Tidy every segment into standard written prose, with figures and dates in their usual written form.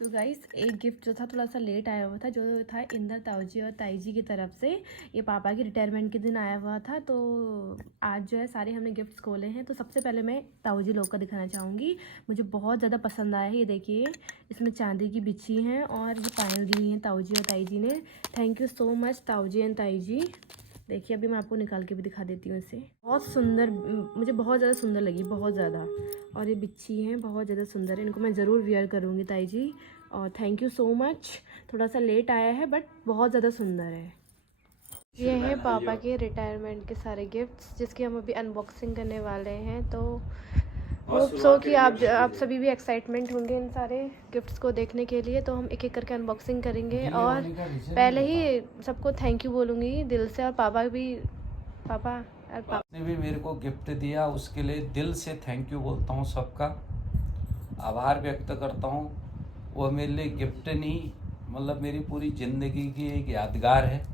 तो गाइस एक गिफ्ट जो था थोड़ा सा लेट आया हुआ था, जो था इंदर ताऊजी और ताई जी की तरफ से। ये पापा की रिटायरमेंट के दिन आया हुआ था। तो आज जो है सारे हमने गिफ्ट्स खोले हैं। तो सबसे पहले मैं ताऊजी लोग का दिखाना चाहूँगी। मुझे बहुत ज़्यादा पसंद आया है। ये देखिए, इसमें चांदी की बिच्छी हैं और ये पायल दी हुई हैं ताऊजी और ताई जी ने। थैंक यू सो मच ताऊजी एंड ताई जी। देखिए अभी मैं आपको निकाल के भी दिखा देती हूँ इसे। बहुत सुंदर, मुझे बहुत ज़्यादा सुंदर लगी, बहुत ज़्यादा। और ये बिच्छी हैं, बहुत ज़्यादा सुंदर है। इनको मैं ज़रूर वियर करूँगी ताई जी। और थैंक यू सो मच। थोड़ा सा लेट आया है बट बहुत ज़्यादा सुंदर है। ये है पापा के रिटायरमेंट के सारे गिफ्ट्स, जिसकी हम अभी अनबॉक्सिंग करने वाले हैं। तो होप सो कि आप सभी भी एक्साइटमेंट होंगे इन सारे गिफ्ट्स को देखने के लिए। तो हम एक एक करके अनबॉक्सिंग करेंगे और पहले ही सबको थैंक यू बोलूँगी दिल से। और पापा ने भी मेरे को गिफ्ट दिया, उसके लिए दिल से थैंक यू बोलता हूँ। सबका आभार व्यक्त करता हूँ। वो मेरे लिए गिफ्ट नहीं, मतलब मेरी पूरी ज़िंदगी की एक यादगार है,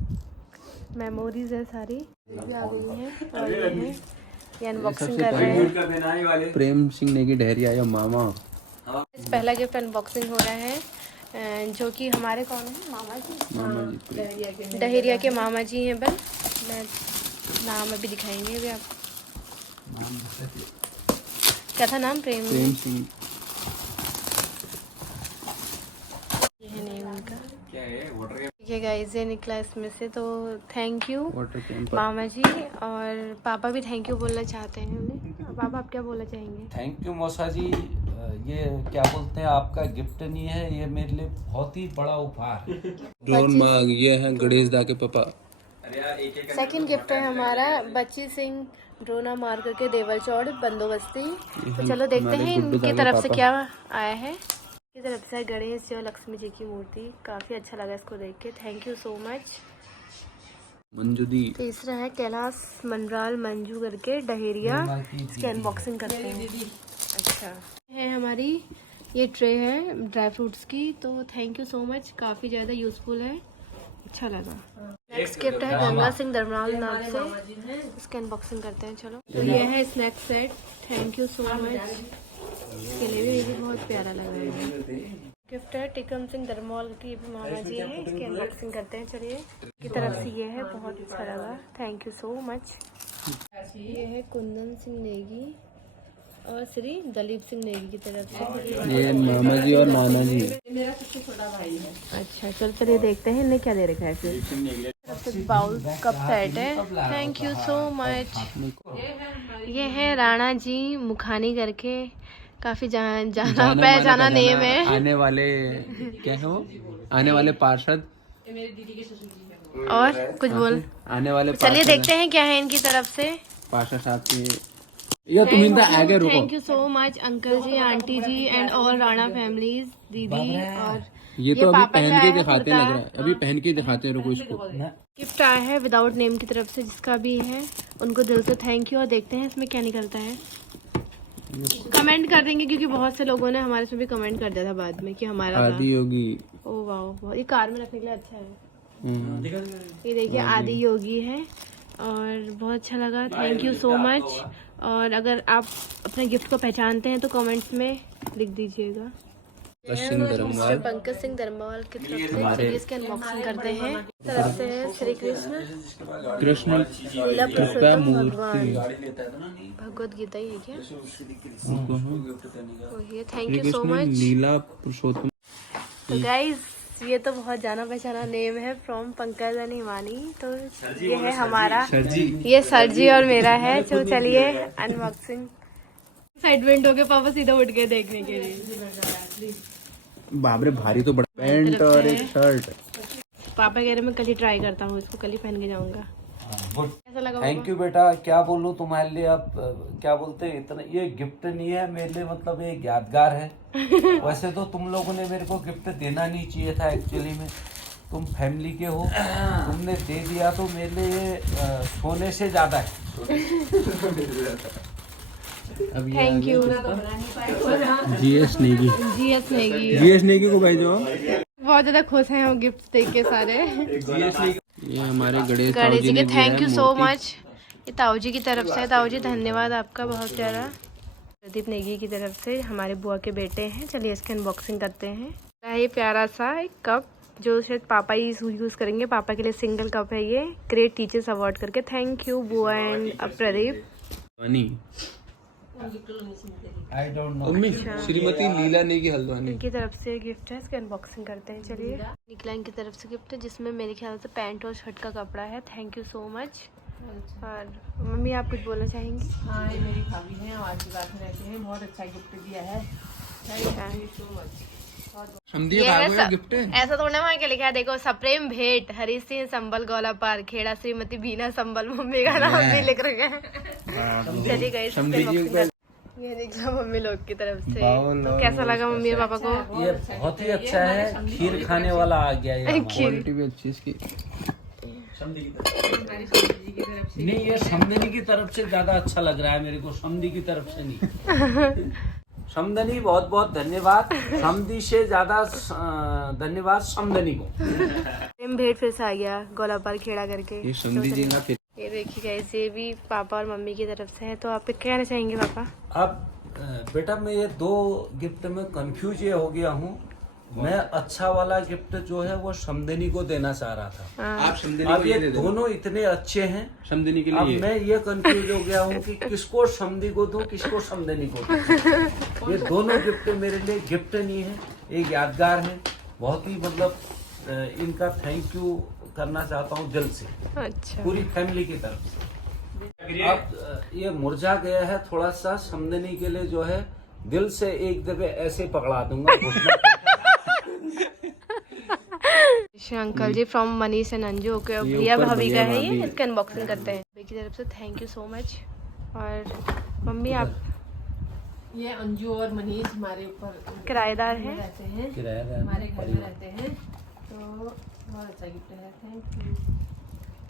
मेमोरीज है सारी आ गई हैं। और ये अनबॉक्सिंग कर रहे हैं। प्रेम सिंह नेगी डहरिया या मामा। पहला गिफ्ट अनबॉक्सिंग हो रहा है, जो कि हमारे कौन है, मामा जी, डहेरिया के मामा जी हैं। मैं नाम अभी दिखाएंगे अभी आप। क्या था नाम? प्रेम सिंह। ये है नेम उनका। ठीक है गाइस, ये निकला इसमें से। तो थैंक यू मामा जी। और पापा भी थैंक यू बोलना चाहते हैं उन्हें। पापा आप क्या बोलना चाहेंगे? थैंक यू मौसा जी। ये क्या बोलते हैं, आपका गिफ्ट नहीं है, ये मेरे लिए बहुत ही बड़ा उपहार है। ड्रोन मांग, ये है गणेश दा के पापा। सेकंड गिफ्ट है हमारा बच्ची सिंह ड्रोना मार करके देवल चौड़ बंदोबस्ती। तो चलो देखते हैं इनकी तरफ से क्या आया है। की तरफ से गणेश जी और लक्ष्मी जी की मूर्ति, काफ़ी अच्छा लगा इसको देख के। Thank you so much Manju di. तीसरा है कैलाश मनराल मंजू करके डहेरिया। इसकी अनबॉक्सिंग करते हैं। अच्छा है हमारी ये ट्रे है ड्राई फ्रूट्स की। तो थैंक यू सो मच, काफ़ी ज़्यादा यूज़फुल है, अच्छा लगा। नेक्स्ट गिफ्ट है गंगा सिंह धर्मलाल नाम से। इसकी अनबॉक्सिंग करते हैं चलो। तो ये है snack set. Thank you so much. इसके लिए भी मुझे बहुत प्यारा लगा है। गिफ्ट है टिकम सिंह धर्मवाल की मामा जी है। इसकी अनबॉक्सिंग करते हैं चलिए। की तरफ से ये है, बहुत अच्छा लगा, थैंक यू सो मच। ये है कुंदन सिंह नेगी और श्री दलीप सिंह नेगी की तरफ से। ये मामा जी और नाना जी। मेरा सबसे छोटा भाई है। अच्छा चलिए देखते हैं इन्हें क्या दे रखा है। फिर बाउल कप सेट है। Thank you so much. ये है राणा जी मुखानी करके, काफी जाना पहचाना नेम है। आने वाले क्या है वो, आने वाले पार्षद। और कुछ बोल, आने वाले चलिए देखते हैं क्या है इनकी तरफ से। पार्षद साहब की। ये तुम इनका आगे रुको। Thank you so much uncle ji, aunty ji and all Rana families, दीदी। और ये तो अभी पापा पहन का के है दिखाते लग कुर्ता। रहा है, अभी पहन के दिखाते हैं, रुको इसको। गिफ्ट आया है विदाउट नेम की तरफ से, जिसका भी है उनको दिल से थैंक यू। और देखते हैं इसमें क्या निकलता है। कमेंट कर देंगे क्योंकि बहुत से लोगों ने हमारे इसमें भी कमेंट कर दिया था बाद में कि हमारा था। आदि योगी। ओ वाह, ये कार में रखने के लिए अच्छा है। ये देखिए आदि योगी है और बहुत अच्छा लगा, थैंक यू सो मच। और अगर आप अपने गिफ्ट को पहचानते हैं तो कमेंट्स में लिख दीजिएगा। मिस्टर पंकज सिंह धर्मवाल की तरफ से। चलिए इसके अनबॉक्सिंग करते हैं। तरफ से है श्री कृष्ण लीला पुरुषोत्तम भगवान, भगवत गीता ही है क्या? थैंक यू सो मच लीला पुरुषोत्तम। तो गाइज ये तो बहुत जाना पहचाना नेम है फ्रॉम पंकज एंड हिमानी। तो ये है हमारा, ये सर जी और मेरा है। तो चलिए अनबॉक्सिंग। एक्साइटमेंट हो गया पापा सीधा उठ गए देखने के लिए। बाबरे भारी तो बड़ा पैंट और एक शर्ट। पापा कह रहे मैं कल ही ट्राई करता हूँ इसको, कल ही पहन के जाऊंगा। गुड, कैसा लगा? थैंक यू बेटा। क्या बोलूँ तुम्हारे लिए, अब क्या बोलते हैं, इतना ये गिफ्ट नहीं है मेरे लिए, मतलब एक यादगार है। वैसे तो तुम लोगों ने मेरे को गिफ्ट देना नहीं चाहिए था एक्चुअली में, तुम फैमिली के हो, तुमने दे दिया तो मेरे लिए सोने से ज्यादा है। Thank you GS Negi. GS Negi. GS Negi को भेजो। बहुत ज्यादा खुश हैं हम गिफ्ट देख के सारे। ये हमारे गणेश जी के थैंक यू सो मच। ये ताऊ जी की तरफ से। ताऊ जी धन्यवाद आपका, बहुत प्यारा। प्रदीप नेगी की तरफ से, हमारे बुआ के बेटे हैं। चलिए इसकी अनबॉक्सिंग करते हैं। है ये प्यारा सा एक कप जो शायद पापा ही यूज़ करेंगे। पापा के लिए सिंगल कप है ये, ग्रेट टीचर्स अवार्ड करके। थैंक यू बुआ and Pradeep. I don't know. Mummy Shrimati Leela Negi Haldwani इनकी तरफ से गिफ्ट है, इसकी अनबॉक्सिंग करते हैं। चलिए, निकला इनकी तरफ से गिफ्ट है जिसमें मेरे ख्याल से पैंट और शर्ट का कपड़ा है। Thank you so much. और मम्मी आप कुछ बोलना चाहेंगी? हाँ, ये मेरी भाभी हैं, आशीर्वाद में रहते हैं, बहुत अच्छा गिफ्ट दिया है। Thank you so much. समझिए भागो ये गिफ्ट है। ऐसा थोड़ा वहाँ के लिखा है, देखो, सप्रेम भेंट हरी सिंह संबल गौला पार खेड़ा श्रीमती बीना संबल। मम्मी का नाम भी लिख रखे हैं। चलिए गाइस, ये निकला मम्मी लोग की तरफ से। तो कैसा लगा मम्मी और पापा को? ये बहुत ही अच्छा है, खीर खाने वाला आ गया ये। क्वालिटी भी अच्छी इसकी। नहीं, ये समदनी की तरफ से ज्यादा अच्छा लग रहा है मेरे को, समधी की तरफ से नहीं। समदनी बहुत बहुत धन्यवाद, समधी से ज्यादा धन्यवाद समदनी को। प्रेम भेंट फिर से आ गया गोला पार खेड़ा करके। ये समझी जी ना फिर। ये देखिए गाइस, ये भी पापा और मम्मी की तरफ से है। तो आप क्या कहना चाहेंगे पापा? अब बेटा मैं ये दो गिफ्ट में कंफ्यूज ये हो गया हूँ। मैं अच्छा वाला गिफ्ट जो है वो समदनी को देना चाह रहा था। आप समझे अब ये दोनों इतने अच्छे हैं, समझने के अब लिए। मैं ये कंफ्यूज हो गया हूँ कि किसको समधी को दूं, किसको समदनी को दूं। ये दोनों गिफ्ट मेरे लिए गिफ्ट नहीं है, एक यादगार है। बहुत ही मतलब इनका थैंक यू करना चाहता हूँ दिल से, अच्छा, पूरी फैमिली की तरफ से। अब ये मुरझा गया है थोड़ा सा, समदनी के लिए जो है दिल से एक दफे ऐसे पकड़ा दूंगा। Uncle ji from Manish and Anju. Okay, Priya भाभी का है ये। इसका अनबॉक्सिंग करते हैं। भाभी की तरफ से थैंक यू सो मच। और मम्मी आप? ये अंजू और मनीष हमारे ऊपर किराएदार हैं, रहते हैं, किराएदार हमारे घर में रहते हैं, तो बहुत अच्छा गिफ्ट है। Thank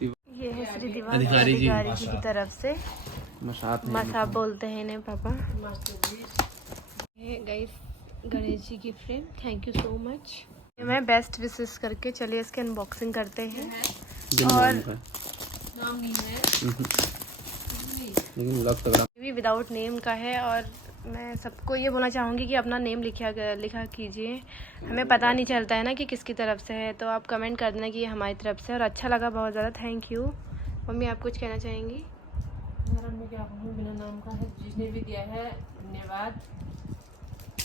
you. ये है श्री दिवान अधिकारी जी की तरफ से। मसाब बोलते हैं इन्हें पापा। मास्टर जी, ये गाइस गणेश जी की frame. Thank you so much. मैं बेस्ट विशेस करके चलिए इसके अनबॉक्सिंग करते हैं। और नाम नहीं है, लेकिन लग तगड़ा। ये भी विदाउट नेम का है। और मैं सबको ये बोलना चाहूँगी कि अपना नेम लिखा कीजिए। हमें पता नहीं चलता है ना कि किसकी तरफ से है, तो आप कमेंट कर देना कि ये हमारी तरफ से। और अच्छा लगा बहुत ज़्यादा, थैंक यू। मम्मी आप कुछ कहना चाहेंगी? घर में क्या कहूँ, बिना नाम का है, जिसने भी दिया है धन्यवाद।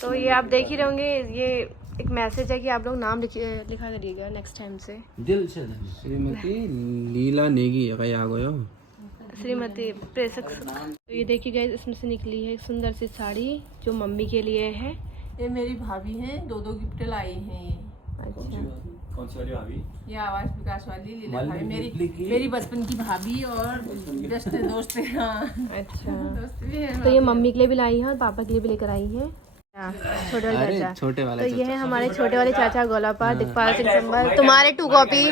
तो ये आप देख ही रहे होंगे, ये एक मैसेज है कि आप लोग नाम लिखा करिएगा नेक्स्ट टाइम से। दिल से धन्यवाद। श्रीमती लीला नेगी आ गयो श्रीमती प्रेषक। तो ये देखिए गाइस, इसमें से निकली है एक सुंदर सी साड़ी जो मम्मी के लिए है। ये मेरी भाभी हैं, दो गिफ्ट लाई हैं ये। अच्छा, कौन सी वाली भाभी? ये आवाज विकास वाली लीला भाभी, मल्ली की। मेरी बचपन की भाभी और बेस्ट दोस्त है। हाँ, अच्छा। दोस्त भी है। तो ये मम्मी के लिए भी लाई है और पापा के लिए भी लेकर आई है। छोटे वाले चाचा। छोटे वाले तो ये है हमारे छोटे वाले चाचा गोलापार दिखपाल सिंह संबल। तुम्हारे 2 कॉपी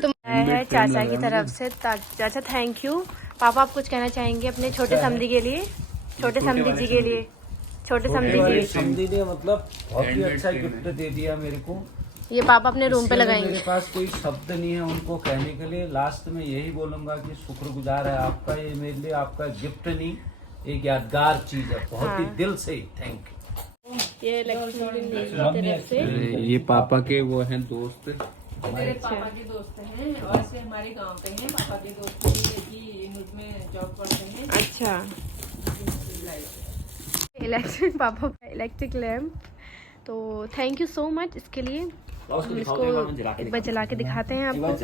तुम है चाचा की तरफ से। चाचा थैंक यू। पापा आप कुछ कहना चाहेंगे अपने छोटे समधी के लिए? छोटे समधी जी के लिए, छोटे समधी जी। समधी ने मतलब बहुत ही अच्छा गिफ्ट दे दिया मेरे को। ये पापा अपने रूम पे इसके लिए लगाएंगे। मेरे पास कोई शब्द नहीं है उनको कहने के लिए। लास्ट में यही बोलूंगा कि शुक्रगुजार है आपका, ये मेरे लिए आपका गिफ्ट नहीं, एक यादगार चीज है। बहुत ही दिल से थैंक यू। ये लक्ष्मी की तरफ से। ये पापा के वो हैं दोस्त। मेरे पापा के दोस्त हैं, वैसे हमारे गांव पे हैं। पापा के दोस्त में जॉब करते हैं। अच्छा, इलेक्ट्रिक पापा का इलेक्ट्रिक लैम्प। तो थैंक यू सो मच इसके लिए। हम इसको एक बार जला के दिखाते हैं आपको।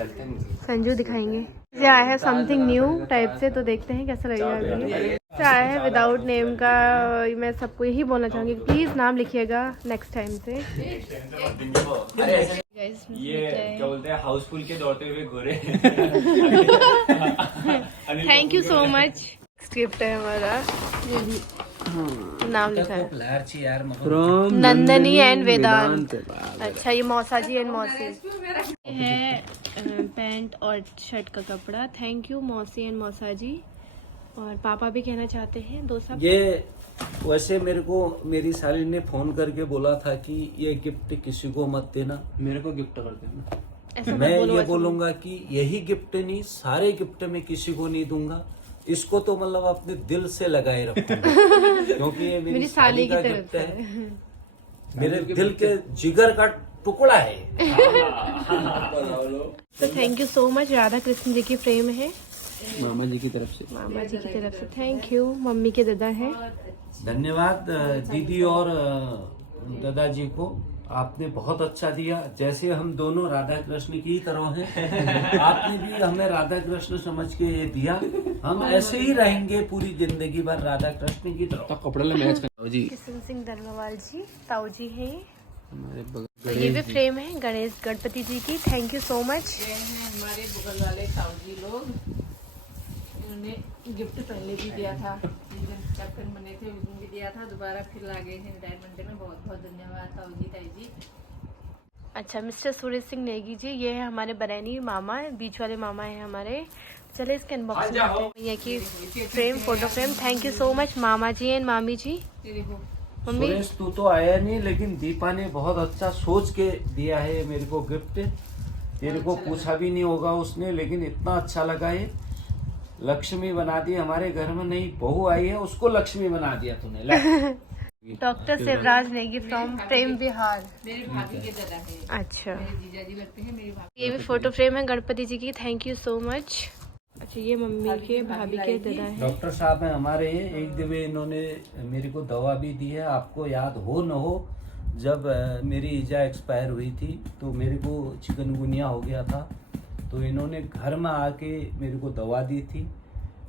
संजू दिखाएंगे। ये आया है समथिंग न्यू टाइप से, तो देखते हैं कैसा लगेगा। ये आया है विदाउट नेम का। मैं सबको यही बोलना चाहूँगी, प्लीज़ नाम लिखिएगा नेक्स्ट टाइम से। ये क्या बोलते हैं, हाउसफुल के दौड़ते हुए घोड़े। Thank you so much. Script है हमारा, नाम लिखा है नंदनी एंड वेदांत। अच्छा, ये मौसा जी एंड मौसी। ये है पैंट और शर्ट का कपड़ा। थैंक यू मौसी एंड मौसा जी। और पापा भी कहना चाहते हैं दो सब। ये वैसे मेरे को मेरी साली ने फोन करके बोला था कि ये गिफ्ट किसी को मत देना। मेरे को गिफ्ट कर देना। ऐसा मैं ये बोलूंगा कि यही गिफ्ट नहीं, सारे गिफ्ट मैं किसी को नहीं दूंगा। इसको तो मतलब अपने दिल से लगाए रखूंगा, क्योंकि ये मेरी साली का गिफ्ट है। मेरे दिल के जिगर का टुकड़ा है। तो thank you so much. Radha Krishna ji की फ्रेम है मामा जी की तरफ से। मामा जी की तरफ से। Thank you. मम्मी के दादा है। धन्यवाद दीदी और दादाजी को, आपने बहुत अच्छा दिया। जैसे हम दोनों राधा कृष्ण की तरह हैं, आपने भी हमें राधा कृष्ण समझ के ये दिया। हम ऐसे ही रहेंगे पूरी जिंदगी भर राधा कृष्ण की तरह। तो कपड़ा ले मैच कर जी। किशन सिंह दरवाल जी, ताऊ जी है ये। हमारे तो ये भी फ्रेम है गणेश गणपति जी की। Thank you so much. ये हैं हमारे बगल वाले ताऊ जी लोग, इन्होंने गिफ्ट पहले भी दिया था, जिस दिन कैप्टन बने थे उस दिन भी दिया था, दोबारा फिर ला गए हैं रिटायरमेंट में। बहुत बहुत धन्यवाद ताऊ जी, ताई जी। अच्छा, मिस्टर सुरेश सिंह नेगी जी, ये है हमारे बरैनी मामा, बीच वाले मामा है हमारे। चले इसके अनबॉक्सिंग करते हैं। ये की frame, photo frame. Thank you so much मामा जी एंड मामी जी। ये देखो, मम्मी सुरेश तू तो आया नहीं, लेकिन दीपा ने बहुत अच्छा सोच के दिया है मेरे को गिफ्ट। तेरे को पूछा भी नहीं होगा उसने, लेकिन इतना अच्छा लगा। ये लक्ष्मी बना दी हमारे घर में। नई बहू आई है, उसको लक्ष्मी बना दिया तूने। ले। डॉक्टर शिवराज नेगी फ्रॉम प्रेम बिहार। मेरे भाभी के दादा है, अच्छा, मेरे जीजा जी लगते हैं मेरी भाभी। ये भी फोटो फ्रेम है गणपति जी की। Thank you so much. अच्छा, ये मम्मी के भाभी के दादा है। डॉक्टर साहब हैं हमारे। एक दफे इन्होंने मेरे को दवा भी दी है। आपको याद हो न हो, जब मेरी ईजा एक्सपायर हुई थी तो मेरे को चिकनगुनिया हो गया था, तो इन्होंने घर में आके मेरे को दवा दी थी।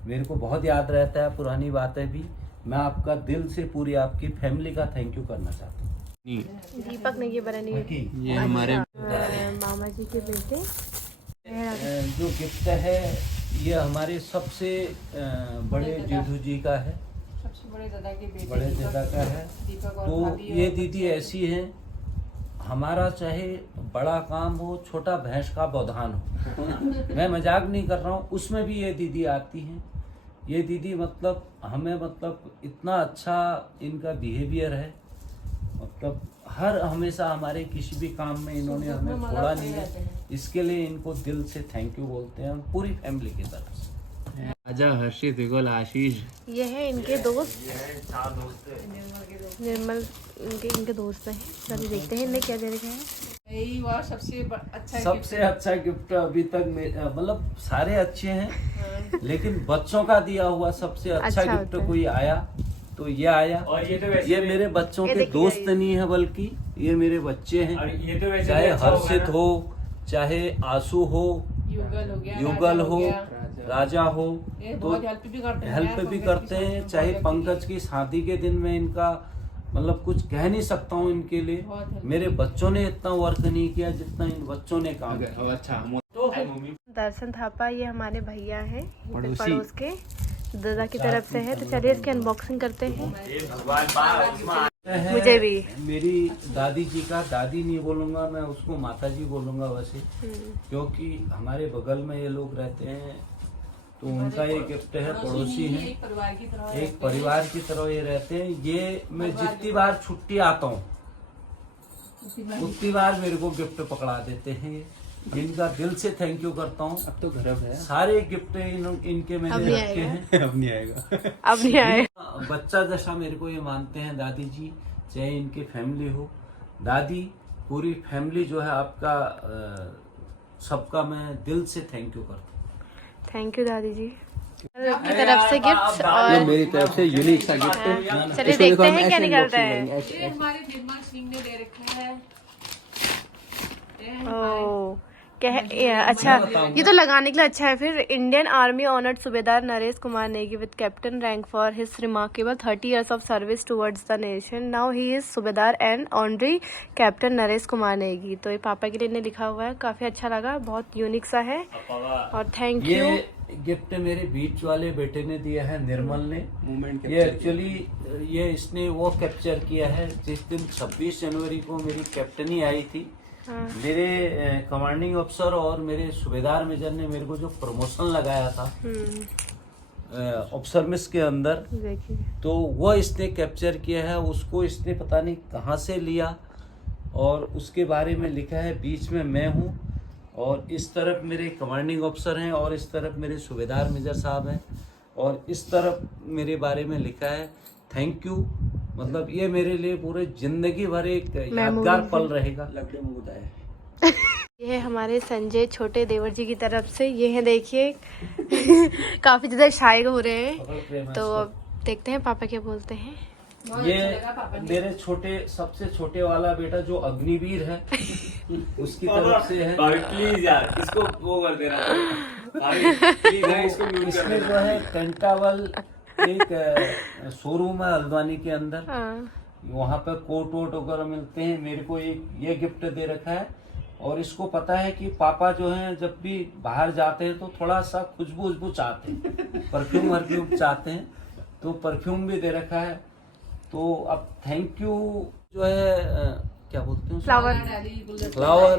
मेरे को बहुत याद रहता है, पुरानी बातें भी। मैं आपका दिल से पूरी आपकी फैमिली का थैंक यू करना चाहता हूँ। दीपक नेगी बरैनी। ये हमारे मामा जी के बेटे। जो गिफ्ट है ये हमारे सबसे बड़े जीजू जी का है, सबसे बड़े दादा के बेटे बड़े दादा का है। दीपक और तो भाभी। ये दीदी ऐसी है, हमारा चाहे बड़ा काम हो, छोटा भैंस का बौधान हो, मैं मजाक नहीं कर रहा हूँ, उसमें भी ये दीदी आती हैं। ये दीदी मतलब हमें मतलब इतना अच्छा इनका बिहेवियर है, मतलब हर हमेशा हमारे किसी भी काम में इन्होंने हमें छोड़ा नहीं है। इसके लिए इनको दिल से थैंक यू बोलते हैं हम पूरी फैमिली की तरफ से। राजा हर्षित विगल आशीष। ये है इनके दोस्त चार दोस्त हैं। निर्मल, इनके दोस्त हैं। चलिए देखते हैं इन्हें क्या दे रखे हैं। यही हुआ सबसे अच्छा सबसे अच्छा गिफ्ट अभी तक मतलब सारे अच्छे हैं, लेकिन बच्चों का दिया हुआ सबसे अच्छा अच्छा गिफ्ट होता है। कोई आया तो ये आया। और ये तो वैसे ये मेरे बच्चों ये के देखिए दोस्त ये। नहीं है, बल्कि ये मेरे बच्चे हैं। और ये तो वैसे चाहे भी अच्छा होगा हर्षित ना। हो, चाहे आंसू हो, युगल हो गया, युगल राजा हो, गया। राजा हो, ये तो बहुत हेल्प भी करते हैं हेल्प यार, भी पंकज करते की हैं। साथ चाहे में पंकज की शादी के दिन में इनका मतलब कुछ कह नहीं सकता हूँ इनके लिए। बहुत help मेरे बच्चों ने इतना वर्क नहीं किया जितना इन बच्चों ने काम किया। अच्छा दर्शन थापा, ये हमारे भैया हैं, पड़ोसी। पड़ोस के दादा की तरफ से है। तो चलिए इसकी अनबॉक्सिंग करते हैं। ये भगवान बाप है मुझे भी। मेरी दादी जी का, दादी नहीं बोलूंगा मैं उसको, माता जी बोलूंगा वैसे, क्योंकि हमारे बगल में ये लोग रहते हैं, तो उनका ये गिफ्ट है। पड़ोसी हैं, एक परिवार की तरह एक परिवार की तरह ये रहते हैं। ये मैं जितनी बार छुट्टी आता हूँ उतनी बार मेरे को गिफ्ट पकड़ा देते हैं। इनका दिल से थैंक यू करता हूँ। अब तो घर है, सारे गिफ्ट इनके अब मैंने नहीं रखे आएगा। हैं। अब नहीं आएगा। अब नहीं आए। बच्चा जैसा मेरे को ये मानते हैं दादी जी, चाहे इनकी फैमिली हो। दादी, पूरी फैमिली जो है आपका सबका मैं दिल से थैंक यू करता हूँ। थैंक यू दादी जी की तरफ से गिफ्ट। ये और मेरी तरफ से यूनिक सा गिफ्ट है। चलिए इसको देखो, देखते हम हैं क्या ऐसे निकलता unboxing है। करेंगे, ऐसे- ये ऐसे। हमारे निर्मल सिंह ने दे रखा है। ये हमारे ओ अच्छा, ये तो लगाने के लिए अच्छा है। फिर Indian army honoured Subedar Naresh Kumar Negi with captain rank for his remarkable 30 years of service towards the nation. Now he is Subedar and honorary captain Naresh Kumar Negi. तो ये पापा के लिए इन्हें लिखा हुआ है, काफी अच्छा लगा, बहुत यूनिक सा है। और थैंक यू। ये गिफ्ट मेरे बीच वाले बेटे ने दिया है, निर्मल ने। मूवमेंट ये एक्चुअली ये इसने वो कैप्चर किया है जिस दिन 26 जनवरी को मेरी कैप्टनी आई थी। मेरे कमांडिंग अफसर और मेरे सूबेदार मेजर ने मेरे को जो प्रमोशन लगाया था ऑफिसर मिस के अंदर, देखिए तो वो इसने कैप्चर किया है। उसको इसने पता नहीं कहाँ से लिया और उसके बारे में लिखा है। बीच में मैं हूँ और इस तरफ मेरे कमांडिंग अफसर हैं और इस तरफ मेरे सूबेदार मेजर साहब हैं और इस तरफ मेरे बारे में लिखा है थैंक यू मतलब ये मेरे लिए पूरे जिंदगी भर एक यादगार पल रहेगा। ये है हमारे संजय छोटे देवर जी की तरफ से। ये है देखिए काफी ज्यादा शाय हो रहे हैं, तो अब देखते हैं पापा क्या बोलते हैं। ये मेरे सबसे छोटे वाला बेटा जो अग्निवीर है उसकी तरफ से है। प्लीज यार इसको वो कर देना प्लीज है, इसको म्यूट कर इसमें देना। जो है कैंटावल एक शोरूम है हल्द्वानी के अंदर, वहाँ पे कोट वोट वगैरह मिलते हैं। मेरे को एक ये गिफ्ट दे रखा है, और इसको पता है कि पापा जो हैं जब भी बाहर जाते हैं तो थोड़ा सा खुशबू चाहते हैं, परफ्यूम चाहते हैं, तो परफ्यूम भी दे रखा है। तो अब थैंक यू जो है क्या बोलते हैं, फ्लावर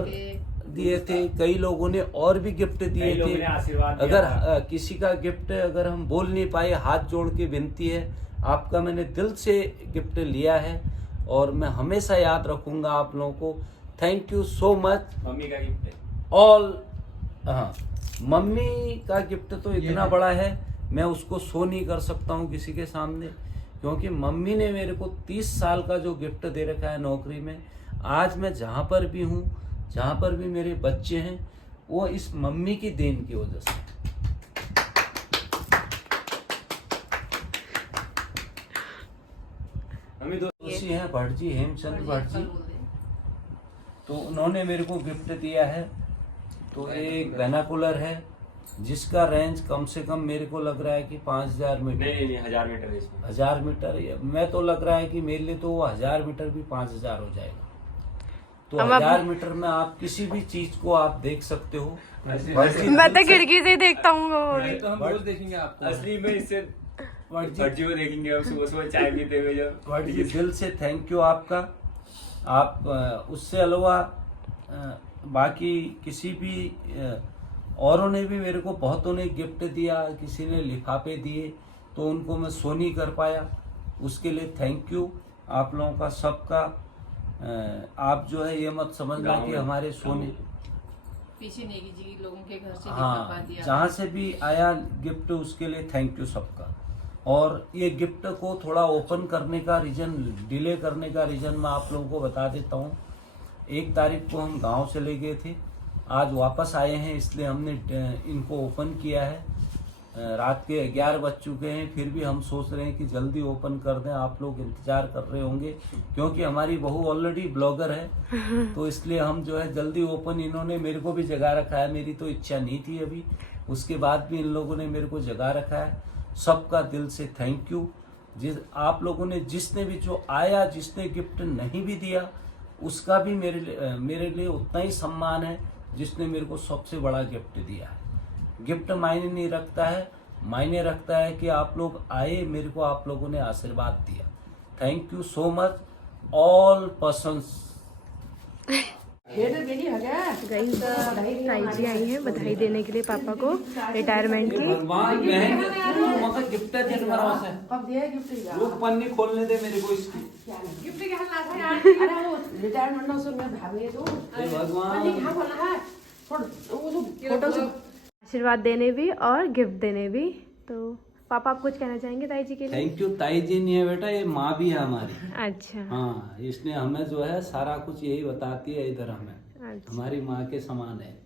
दिए थे। कई लोगों ने और भी गिफ्ट दिए कई लोगों थे। ने आशीर्वाद दिया अगर था। किसी का गिफ्ट अगर हम बोल नहीं पाए, हाथ जोड़ के विनती है आपका, मैंने दिल से गिफ्ट लिया है और मैं हमेशा याद रखूंगा आप लोगों को। Thank you so much. Mummy का गिफ्ट है। ऑल हाँ, मम्मी का गिफ्ट तो इतना बड़ा है, मैं उसको शो नहीं कर सकता हूँ किसी के सामने, क्योंकि मम्मी ने मेरे को 30 साल का जो गिफ्ट दे रखा है नौकरी में। आज मैं जहाँ पर भी हूँ, जहाँ पर भी मेरे बच्चे हैं, वो इस मम्मी की देन की वजह से। मम्मी दो दोषी हैं भट्ट जी, हेमचंद भट्ट जी, तो उन्होंने मेरे को गिफ्ट दिया है। तो एक बैनाकुलर है जिसका रेंज कम से कम मेरे को लग रहा है कि 5000 मीटर। नहीं 1000 मीटर है इसमें। 1000 मीटर, मैं तो लग रहा है कि मेरे लिए तो वो 1000 मीटर भी 5000 हो जाएगा। तो 1000 मीटर में आप किसी भी चीज को आप देख सकते हो। मैं तो खिड़की से ही देखता हूँ। तो हम रोज देखेंगे आपको। असली में इससे भट्ट भट्ट जी को देखेंगे हम सुबह सुबह चाय पीते हुए जब। जी दिल से थैंक यू आपका। आप उससे अलावा बाकी किसी भी औरों ने भी मेरे को बहुतों ने गिफ्ट दिया, किसी ने लिफाफे दिए, तो उनको मैं शो नहीं कर पाया, उसके लिए थैंक यू आप लोगों का सबका। आप जो है ये मत समझना कि हमारे सोने पीछे नेगी जी लोगों के घर से हाँ जहाँ से भी आया गिफ्ट उसके लिए थैंक यू सबका। और ये गिफ्ट को थोड़ा ओपन करने का रीज़न, डिले करने का रीज़न मैं आप लोगों को बता देता हूँ। 1 तारीख को हम गांव से ले गए थे, आज वापस आए हैं, इसलिए हमने इनको ओपन किया है। रात के 11 बज चुके हैं, फिर भी हम सोच रहे हैं कि जल्दी ओपन कर दें। आप लोग इंतज़ार कर रहे होंगे क्योंकि हमारी बहू ऑलरेडी ब्लॉगर है, तो इसलिए हम जो है जल्दी ओपन, इन्होंने मेरे को भी जगा रखा है। मेरी तो इच्छा नहीं थी अभी, उसके बाद भी इन लोगों ने मेरे को जगा रखा है। सबका दिल से थैंक यू। आप लोगों ने जिसने भी जो आया, जिसने गिफ्ट नहीं भी दिया, उसका भी मेरे लिए उतना ही सम्मान है जिसने मेरे को सबसे बड़ा गिफ्ट दिया है। गिफ्ट मायने नहीं रखता है, मायने रखता है कि आप लोग आए, मेरे को आप लोगों ने आशीर्वाद दिया। Thank you so much all persons. ताई जी आई हैं बधाई देने के लिए पापा को रिटायरमेंट की। भगवान मैं गिफ्ट दे तुम्हारा से कब दिया गिफ्ट? रूप पन्नी खोलने दे मेरे को इसकी। गिफ्ट क्या ला था यार? अरे वो रिटायरमेंट ना सुन मैं भाभी तो भगवान क्या बोला है? वो जो फोटो आशीर्वाद देने भी और गिफ्ट देने भी। तो पापा आप कुछ कहना चाहेंगे ताई जी के लिए? Thank you. ताई जी नहीं है बेटा, ये माँ भी है हमारी। अच्छा हाँ, इसने हमें जो है सारा कुछ यही बताती है, इधर हमें अच्छा। हमारी माँ के समान है।